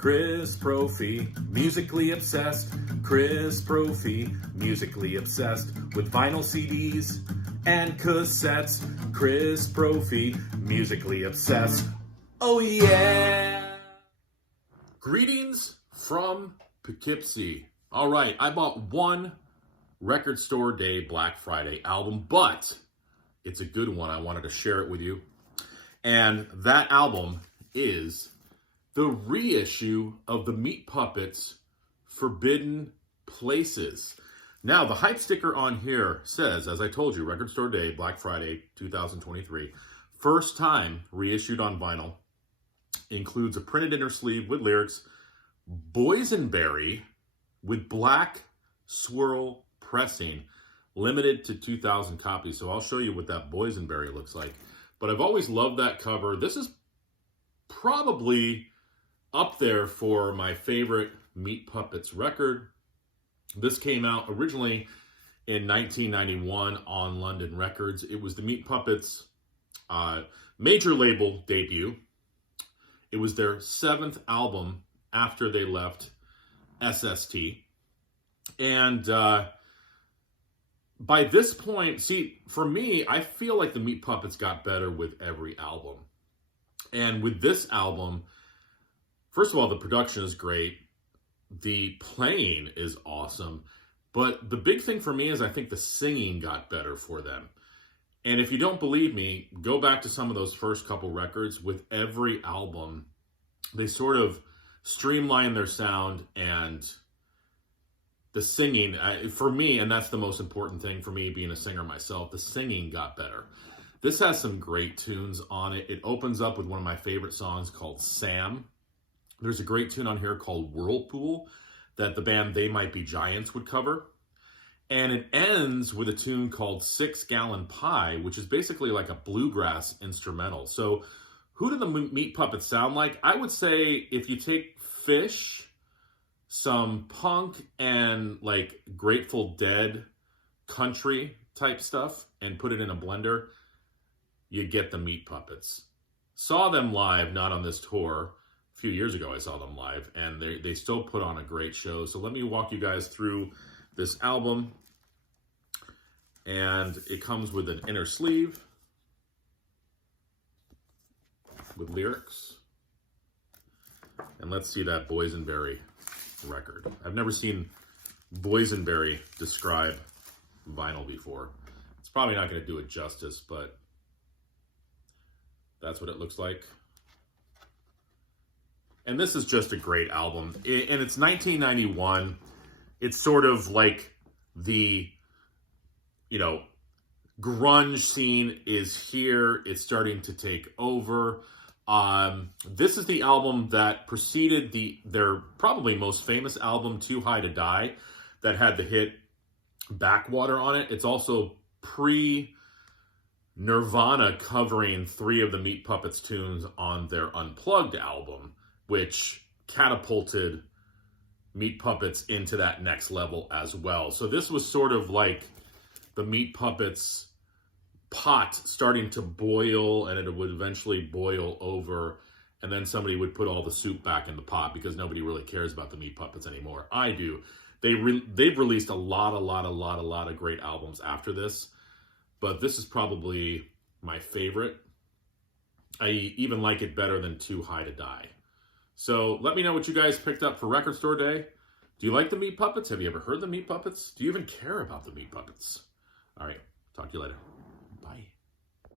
Chris Brophy, musically obsessed. Chris Brophy, musically obsessed with vinyl CDs and cassettes. Chris Brophy, musically obsessed. Oh yeah! Greetings from Poughkeepsie. All right, I bought one Record Store Day Black Friday album, but it's a good one. I wanted to share it with you. And that album is the reissue of the Meat Puppets' Forbidden Places. Now, the hype sticker on here says, as I told you, Record Store Day, Black Friday 2023, first time reissued on vinyl, includes a printed inner sleeve with lyrics, boysenberry with black swirl pressing, limited to 2,000 copies. So I'll show you what that boysenberry looks like. But I've always loved that cover. This is probably up there for my favorite Meat Puppets record. This came out originally in 1991 on London Records. It was the Meat Puppets' major label debut. It was their 7th album after they left SST. And by this point, see, for me, I feel like the Meat Puppets got better with every album. And with this album, first of all, the production is great. The playing is awesome. But the big thing for me is I think the singing got better for them. And if you don't believe me, go back to some of those first couple records. With every album, they sort of streamline their sound, and the singing, for me, and that's the most important thing for me being a singer myself, the singing got better. This has some great tunes on it. It opens up with one of my favorite songs called Sam. There's a great tune on here called Whirlpool that the band They Might Be Giants would cover. And it ends with a tune called 6 Gallon Pie, which is basically like a bluegrass instrumental. So who do the Meat Puppets sound like? I would say if you take Fish, some punk and like Grateful Dead country type stuff and put it in a blender, you get the Meat Puppets. Saw them live, not on this tour. A few years ago I saw them live, and they still put on a great show. So let me walk you guys through this album. And it comes with an inner sleeve with lyrics. And let's see that boysenberry record. I've never seen boysenberry describe vinyl before. It's probably not going to do it justice, but that's what it looks like. And this is just a great album. And it's 1991. It's sort of like the, grunge scene is here. It's starting to take over. This is the album that preceded their probably most famous album, Too High to Die, that had the hit Backwater on it. It's also pre-Nirvana covering 3 of the Meat Puppets tunes on their Unplugged album, which catapulted Meat Puppets into that next level as well. So this was sort of like the Meat Puppets pot starting to boil, and it would eventually boil over, and then somebody would put all the soup back in the pot because nobody really cares about the Meat Puppets anymore. I do. They've released a lot of great albums after this, but this is probably my favorite. I even like it better than Too High to Die. So let me know what you guys picked up for Record Store Day. Do you like the Meat Puppets? Have you ever heard the Meat Puppets? Do you even care about the Meat Puppets? All right, talk to you later. Bye.